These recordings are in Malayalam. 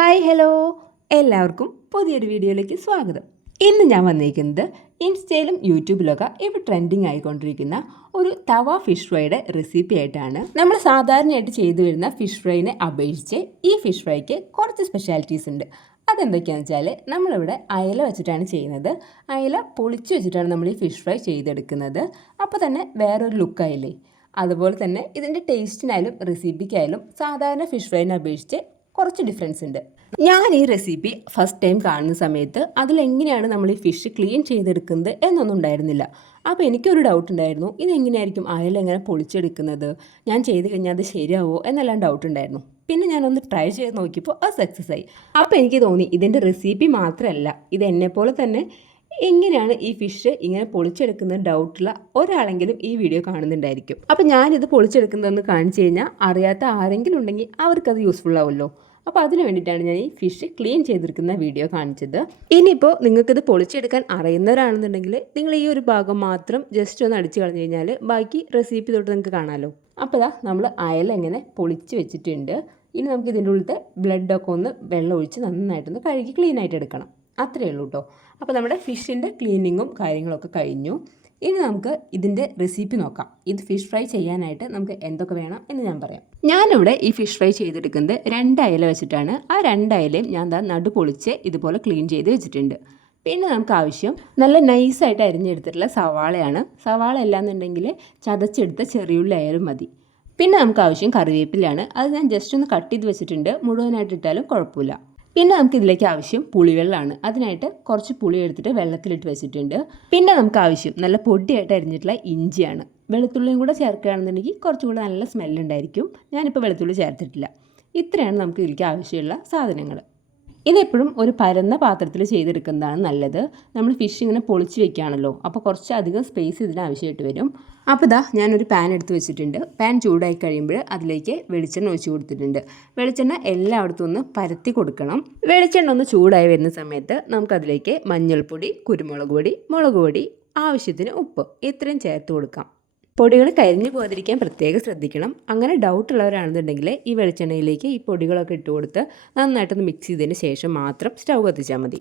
ഹായ് ഹലോ, എല്ലാവർക്കും പുതിയൊരു വീഡിയോയിലേക്ക് സ്വാഗതം. ഇന്ന് ഞാൻ വന്നിരിക്കുന്നത് ഇൻസ്റ്റയിലും യൂട്യൂബിലൊക്കെ ഇപ്പോൾ ട്രെൻഡിങ് ആയിക്കൊണ്ടിരിക്കുന്ന ഒരു തവ ഫിഷ് ഫ്രൈയുടെ റെസിപ്പി ആയിട്ടാണ്. നമ്മൾ സാധാരണയായിട്ട് ചെയ്തു വരുന്ന ഫിഷ് ഫ്രൈനെ അപേക്ഷിച്ച് ഈ ഫിഷ് ഫ്രൈക്ക് കുറച്ച് സ്പെഷ്യാലിറ്റീസ് ഉണ്ട്. അതെന്തൊക്കെയാണെന്ന് വെച്ചാൽ നമ്മളിവിടെ അയല വെച്ചിട്ടാണ് ചെയ്യുന്നത്. അയല പൊളിച്ച് വെച്ചിട്ടാണ് നമ്മൾ ഈ ഫിഷ് ഫ്രൈ ചെയ്തെടുക്കുന്നത്. അപ്പോൾ തന്നെ വേറൊരു ലുക്കായില്ലേ. അതുപോലെ തന്നെ ഇതിൻ്റെ ടേസ്റ്റിനായാലും റെസിപ്പിക്കായാലും സാധാരണ ഫിഷ് ഫ്രൈനെ അപേക്ഷിച്ച് കുറച്ച് ഡിഫറൻസ് ഉണ്ട്. ഞാൻ ഈ റെസിപ്പി ഫസ്റ്റ് ടൈം കാണുന്ന സമയത്ത് അതിലെങ്ങനെയാണ് നമ്മൾ ഈ ഫിഷ് ക്ലീൻ ചെയ്തെടുക്കുന്നത് എന്നൊന്നും ഉണ്ടായിരുന്നില്ല. അപ്പോൾ എനിക്കൊരു ഡൗട്ട് ഉണ്ടായിരുന്നു, ഇതെങ്ങനെയായിരിക്കും അയല എങ്ങനെ പൊളിച്ചെടുക്കുന്നത്, ഞാൻ ചെയ്ത് കഴിഞ്ഞാൽ അത് ശരിയാവോ എന്നെല്ലാം ഡൗട്ട് ഉണ്ടായിരുന്നു. പിന്നെ ഞാനൊന്ന് ട്രൈ ചെയ്ത് നോക്കിയപ്പോൾ അത് സക്സസ് ആയി. അപ്പോൾ എനിക്ക് തോന്നി ഇതിൻ്റെ റെസിപ്പി മാത്രമല്ല, ഇത് എന്നെപ്പോലെ തന്നെ എങ്ങനെയാണ് ഈ ഫിഷ് ഇങ്ങനെ പൊളിച്ചെടുക്കുന്നത് ഡൗട്ടുള്ള ഒരാളെങ്കിലും ഈ വീഡിയോ കാണുന്നുണ്ടായിരിക്കും. അപ്പം ഞാനിത് പൊളിച്ചെടുക്കുന്നതെന്ന് കാണിച്ചു കഴിഞ്ഞാൽ അറിയാത്ത ആരെങ്കിലും ഉണ്ടെങ്കിൽ അവർക്കത് യൂസ്ഫുൾ ആവുമല്ലോ. അപ്പോൾ അതിന് വേണ്ടിയിട്ടാണ് ഞാൻ ഈ ഫിഷ് ക്ലീൻ ചെയ്തെടുക്കുന്ന വീഡിയോ കാണിച്ചത്. ഇനിയിപ്പോൾ നിങ്ങൾക്കിത് പൊളിച്ചെടുക്കാൻ അറിയുന്നവരാണെന്നുണ്ടെങ്കിൽ നിങ്ങൾ ഈ ഒരു ഭാഗം മാത്രം ജസ്റ്റ് ഒന്ന് അടിച്ച് കളഞ്ഞു കഴിഞ്ഞാൽ ബാക്കി റെസിപ്പി തൊട്ട് നിങ്ങൾക്ക് കാണാമല്ലോ. അപ്പോൾ നമ്മൾ അയല എങ്ങനെ പൊളിച്ച് വെച്ചിട്ടുണ്ട്. ഇനി നമുക്ക് ഇതിൻ്റെ ഉള്ളിലത്തെ ബ്ലഡൊക്കെ ഒന്ന് വെള്ളം ഒഴിച്ച് നന്നായിട്ടൊന്ന് കഴുകി ക്ലീൻ ആയിട്ട് എടുക്കണം. അത്രയേ ഉള്ളൂ കേട്ടോ. അപ്പോൾ നമ്മുടെ ഫിഷിൻ്റെ ക്ലീനിങ്ങും കാര്യങ്ങളൊക്കെ കഴിഞ്ഞു. ഇനി നമുക്ക് ഇതിൻ്റെ റെസിപ്പി നോക്കാം. ഇത് ഫിഷ് ഫ്രൈ ചെയ്യാനായിട്ട് നമുക്ക് എന്തൊക്കെ വേണം എന്ന് ഞാൻ പറയാം. ഞാനിവിടെ ഈ ഫിഷ് ഫ്രൈ ചെയ്തെടുക്കുന്നത് 2 അയല വെച്ചിട്ടാണ്. ആ 2 അയലയും ഞാൻ നടു പൊളിച്ച് ഇതുപോലെ ക്ലീൻ ചെയ്ത് വെച്ചിട്ടുണ്ട്. പിന്നെ നമുക്ക് ആവശ്യം നല്ല നൈസായിട്ട് അരിഞ്ഞെടുത്തിട്ടുള്ള സവാളയാണ്. സവാള അല്ലാന്നുണ്ടെങ്കിൽ ചതച്ചെടുത്ത ചെറിയുള്ളി ആയാലും മതി. പിന്നെ നമുക്ക് ആവശ്യം കറിവേപ്പിലാണ്. അത് ഞാൻ ജസ്റ്റ് ഒന്ന് കട്ട് ചെയ്ത് വെച്ചിട്ടുണ്ട്. മുഴുവനായിട്ട് ഇട്ടാലും കുഴപ്പമില്ല. പിന്നെ നമുക്ക് ഇതിലേക്ക് ആവശ്യം പുളിവെള്ളമാണ്. അതിനായിട്ട് കുറച്ച് പുളി എടുത്തിട്ട് വെള്ളത്തിലിട്ട് വെച്ചിട്ടുണ്ട്. പിന്നെ നമുക്ക് ആവശ്യം നല്ല പൊടിയായിട്ട് അരിഞ്ഞിട്ടുള്ള ഇഞ്ചിയാണ്. വെളുത്തുള്ളിയും കൂടെ ചേർക്കുകയാണെന്നുണ്ടെങ്കിൽ കുറച്ചും കൂടെ നല്ല സ്മെല്ലുണ്ടായിരിക്കും. ഞാനിപ്പോൾ വെളുത്തുള്ളി ചേർത്തിട്ടില്ല. ഇത്രയാണ് നമുക്ക് ഇതിലേക്ക് ആവശ്യമുള്ള സാധനങ്ങൾ. ഇതെപ്പോഴും ഒരു പരന്ന പാത്രത്തിൽ ചെയ്തെടുക്കുന്നതാണ് നല്ലത്. നമ്മൾ ഫിഷ് ഇങ്ങനെ പൊളിച്ച് വെക്കുകയാണല്ലോ, അപ്പോൾ കുറച്ച് അധികം സ്പേസ് ഇതിന് ആവശ്യമായിട്ട് വരും. അപ്പോൾ ഞാനൊരു പാൻ എടുത്ത് വെച്ചിട്ടുണ്ട്. പാൻ ചൂടായി കഴിയുമ്പോൾ അതിലേക്ക് വെളിച്ചെണ്ണ ഒഴിച്ച് കൊടുത്തിട്ടുണ്ട്. വെളിച്ചെണ്ണ എല്ലായിടത്തും ഒന്ന് പരത്തി കൊടുക്കണം. വെളിച്ചെണ്ണ ഒന്ന് ചൂടായി വരുന്ന സമയത്ത് നമുക്കതിലേക്ക് മഞ്ഞൾപ്പൊടി, കുരുമുളക് പൊടി, മുളക് പൊടി, ആവശ്യത്തിന് ഉപ്പ് ഇത്രയും ചേർത്ത് കൊടുക്കാം. പൊടികൾ കരിഞ്ഞു പോകാതിരിക്കാൻ പ്രത്യേകം ശ്രദ്ധിക്കണം. അങ്ങനെ ഡൗട്ടുള്ളവരാണെന്നുണ്ടെങ്കിൽ ഈ വെളിച്ചെണ്ണയിലേക്ക് ഈ പൊടികളൊക്കെ ഇട്ട് കൊടുത്ത് നന്നായിട്ടൊന്ന് മിക്സ് ചെയ്തതിന് ശേഷം മാത്രം സ്റ്റൗ കത്തിച്ചാൽ മതി.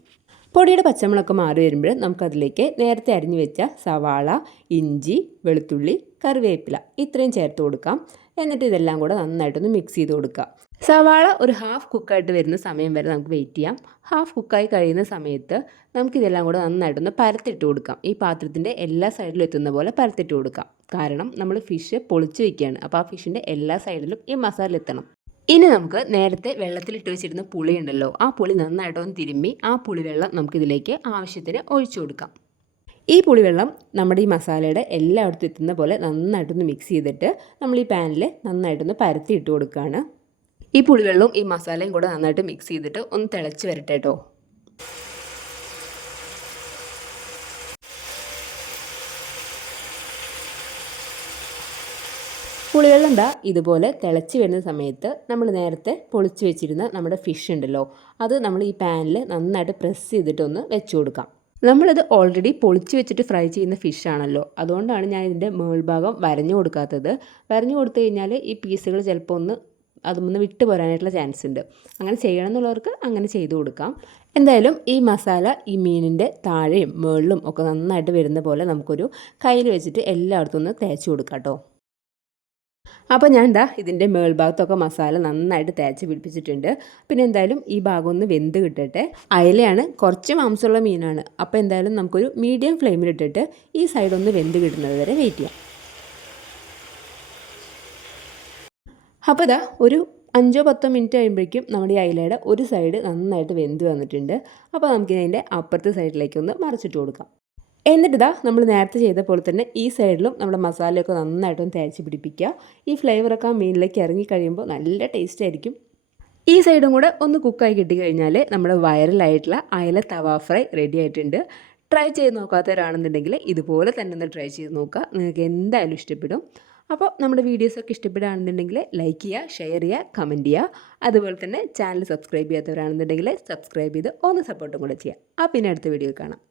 പൊടിയുടെ പച്ചമുളകൊക്കെ മാറി വരുമ്പോൾ നമുക്കതിലേക്ക് നേരത്തെ അരിഞ്ഞു വെച്ച സവാള, ഇഞ്ചി, വെളുത്തുള്ളി, കറിവേപ്പില ഇത്രയും ചേർത്ത് കൊടുക്കാം. എന്നിട്ട് ഇതെല്ലാം കൂടെ നന്നായിട്ടൊന്ന് മിക്സ് ചെയ്ത് കൊടുക്കുക. സവാള ഒരു ഹാഫ് കുക്കായിട്ട് വരുന്ന സമയം വരെ നമുക്ക് വെയിറ്റ് ചെയ്യാം. ഹാഫ് കുക്കായി കഴിയുന്ന സമയത്ത് നമുക്കിതെല്ലാം കൂടെ നന്നായിട്ടൊന്ന് പരത്തിട്ട് കൊടുക്കാം. ഈ പാത്രത്തിൻ്റെ എല്ലാ സൈഡിലും എത്തുന്ന പോലെ പരത്തിട്ട് കൊടുക്കാം. കാരണം നമ്മൾ ഫിഷ് പൊളിച്ച് വയ്ക്കുകയാണ്. അപ്പോൾ ആ ഫിഷിൻ്റെ എല്ലാ സൈഡിലും ഈ മസാല എത്തണം. ഇനി നമുക്ക് നേരത്തെ വെള്ളത്തിലിട്ട് വെച്ചിരുന്ന പുളി ഉണ്ടല്ലോ, ആ പുളി നന്നായിട്ടൊന്ന് തിരുമ്മി ആ പുളിവെള്ളം നമുക്കിതിലേക്ക് ആവശ്യത്തിന് ഒഴിച്ചു കൊടുക്കാം. ഈ പുളിവെള്ളം നമ്മുടെ ഈ മസാലയുടെ എല്ലായിടത്തും എത്തുന്ന പോലെ നന്നായിട്ടൊന്ന് മിക്സ് ചെയ്തിട്ട് നമ്മൾ ഈ പാനിൽ നന്നായിട്ടൊന്ന് പരത്തി ഇട്ട് കൊടുക്കുകയാണ്. ഈ പുളിവെള്ളവും ഈ മസാലയും കൂടെ നന്നായിട്ട് മിക്സ് ചെയ്തിട്ട് ഒന്ന് തിളച്ച് വരട്ടെ കേട്ടോ. പുളിവെള്ളം ഇതുപോലെ തിളച്ച് വരുന്ന സമയത്ത് നമ്മൾ നേരത്തെ പൊളിച്ച് വെച്ചിരുന്ന നമ്മുടെ ഫിഷ് ഉണ്ടല്ലോ, അത് നമ്മൾ ഈ പാനിൽ നന്നായിട്ട് പ്രസ് ചെയ്തിട്ടൊന്ന് വെച്ച് കൊടുക്കാം. നമ്മളിത് ഓൾറെഡി പൊളിച്ച് വെച്ചിട്ട് ഫ്രൈ ചെയ്യുന്ന ഫിഷാണല്ലോ, അതുകൊണ്ടാണ് ഞാൻ ഇതിൻ്റെ മേൾഭാഗം വരഞ്ഞു കൊടുക്കാത്തത്. വരഞ്ഞു കൊടുത്തു കഴിഞ്ഞാൽ ഈ പീസുകൾ ചിലപ്പോൾ ഒന്ന് അതൊന്ന് വിട്ടു പോരാനായിട്ടുള്ള ചാൻസ് ഉണ്ട്. അങ്ങനെ ചെയ്യണം എന്നുള്ളവർക്ക് അങ്ങനെ ചെയ്തു കൊടുക്കാം. എന്തായാലും ഈ മസാല ഈ മീനിൻ്റെ താഴെയും മേളിലും ഒക്കെ നന്നായിട്ട് വരുന്ന പോലെ നമുക്കൊരു കയ്യിൽ വെച്ചിട്ട് എല്ലായിടത്തും ഒന്ന് തേച്ച് കൊടുക്കാം കേട്ടോ. അപ്പോൾ ഞാൻ ഇതിൻ്റെ മേൾഭാഗത്തൊക്കെ മസാല നന്നായിട്ട് തേച്ച് പിടിപ്പിച്ചിട്ടുണ്ട്. പിന്നെ എന്തായാലും ഈ ഭാഗം ഒന്ന് വെന്ത് കിട്ടട്ടെ. അയലയാണ്, കുറച്ച് മാംസമുള്ള മീനാണ്. അപ്പോൾ എന്തായാലും നമുക്കൊരു മീഡിയം ഫ്ലെയിമിലിട്ടിട്ട് ഈ സൈഡൊന്ന് വെന്ത് കിട്ടുന്നത് വരെ വെയിറ്റ് ചെയ്യാം. അപ്പോൾ ഒരു 5-10 മിനിറ്റ് കഴിയുമ്പോഴേക്കും നമ്മുടെ ഈ അയലയുടെ ഒരു സൈഡ് നന്നായിട്ട് വെന്ത് വന്നിട്ടുണ്ട്. അപ്പോൾ നമുക്കിതിൻ്റെ അപ്പുറത്തെ സൈഡിലേക്കൊന്ന് മറിച്ചിട്ട് കൊടുക്കാം. എന്നിട്ട് നമ്മൾ നേരത്തെ ചെയ്ത പോലെ തന്നെ ഈ സൈഡിലും നമ്മുടെ മസാലയൊക്കെ നന്നായിട്ടൊന്ന് തേച്ച് പിടിപ്പിക്കുക. ഈ ഫ്ലേവറൊക്കെ ആ മീനിലേക്ക് ഇറങ്ങി കഴിയുമ്പോൾ നല്ല ടേസ്റ്റ് ആയിരിക്കും. ഈ സൈഡും കൂടെ ഒന്ന് കുക്കായി കിട്ടിക്കഴിഞ്ഞാൽ നമ്മുടെ വൈറലായിട്ടുള്ള അയല തവ ഫ്രൈ റെഡി ആയിട്ടുണ്ട്. ട്രൈ ചെയ്ത് നോക്കാത്തവരാണെന്നുണ്ടെങ്കിൽ ഇതുപോലെ തന്നെ ഒന്ന് ട്രൈ ചെയ്ത് നോക്കുക. നിങ്ങൾക്ക് എന്തായാലും ഇഷ്ടപ്പെടും. അപ്പോൾ നമ്മുടെ വീഡിയോസൊക്കെ ഇഷ്ടപ്പെടുകയാണെന്നുണ്ടെങ്കിൽ ലൈക്ക് ചെയ്യുക, ഷെയർ ചെയ്യുക, കമൻറ്റ് ചെയ്യുക. അതുപോലെ തന്നെ ചാനൽ സബ്സ്ക്രൈബ് ചെയ്യാത്തവരാണെന്നുണ്ടെങ്കിൽ സബ്സ്ക്രൈബ് ചെയ്ത് ഒന്ന് സപ്പോർട്ടും കൂടെ ചെയ്യുക. പിന്നെ അടുത്ത വീഡിയോ കാണാം.